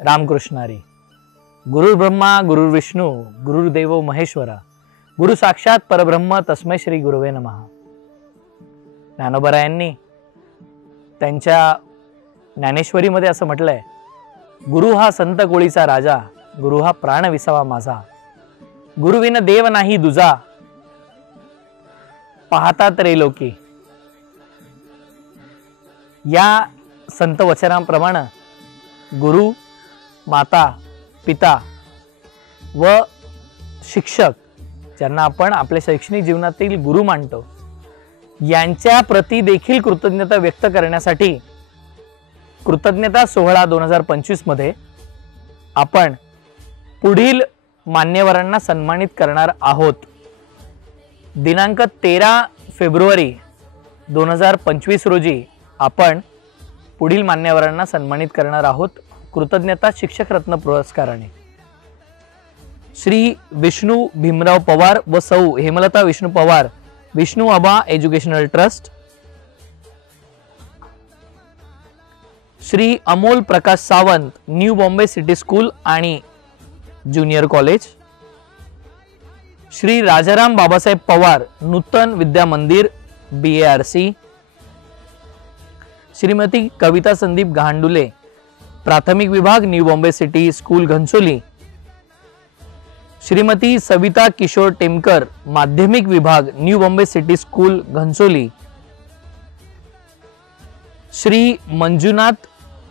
रामकृष्णारी। गुरु ब्रह्मा गुरु विष्णू गुरुदेव महेश्वरा, गुरु साक्षात परब्रह्म तस्मै श्री गुरुवे नमः। ज्ञानोबरायांनी त्यांच्या ज्ञानेश्वरीमध्ये असं म्हटलंय, गुरु हा संत कोळीचा राजा, गुरु हा प्राण विसावा माझा, गुरुविन देव नाही दुजा, पाहतात रे लोकी। या संत वचनाप्रमाणे गुरु, माता, पिता व शिक्षक ज्यांना आपण आपल्या शैक्षणिक जीवनातील गुरु मानतो, यांच्या प्रती देखील कृतज्ञता व्यक्त करण्यासाठी कृतज्ञता सोहळा 2025 मध्ये आपण पुढील मान्यवरांना सन्मानित करणार आहोत। दिनांक 13 फेब्रुवारी 2025 रोजी आपण पुढील मान्यवरांना सन्मानित करणार आहोत कृतज्ञता शिक्षक रत्न पुरस्काराने। श्री विष्णू भीमराव पवार व सौ Hemlata Vishnu Pawar, Vishnu Aba educational trust. Shri Amol Prakash Sawant, New Bombay City School आणि junior college. Shri Rajaram Babasaheb Pawar, Nutan Vidya Mandir, BARC। Shrimati Kavita Sandeep Gandule, प्राथमिक विभाग, New Bombay City School Ghansoli. Shrimati Savita Kishor Temkar, माध्यमिक विभाग, New Bombay City School Ghansoli. Shri Manjunath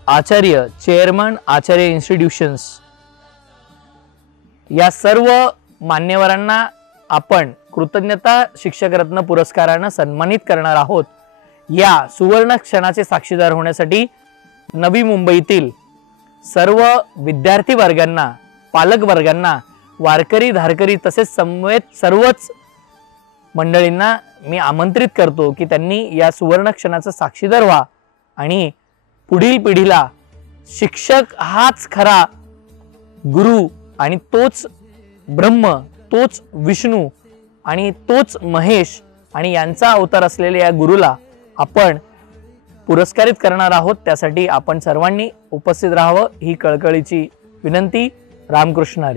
Acharya, chairman Acharya institutions. या सर्व मान्यवरांना आपण कृतज्ञता शिक्षक रत्न पुरस्काराने सन्मानित करणार आहोत। या सुवर्ण क्षणाचे साक्षीदार होण्यासाठी नवी मुंबईतील सर्व विद्यार्थी वर्गांना, पालक वर्गांना, वारकरी धारकरी तसेच समवेत सर्वच मंडळींना मी आमंत्रित करतो की त्यांनी या सुवर्ण क्षणाचा साक्षीदार व्हा आणि पुढील पिढीला शिक्षक हाच खरा गुरु आणि तोच ब्रह्म, तोच विष्णू आणि तोच महेश आणि यांचा अवतार असलेल्या या गुरुला आपण पुरस्कारित करणार आहोत। त्यासाठी आपण सर्वांनी उपस्थित राहावं ही कळकळीची विनंती। रामकृष्णारी।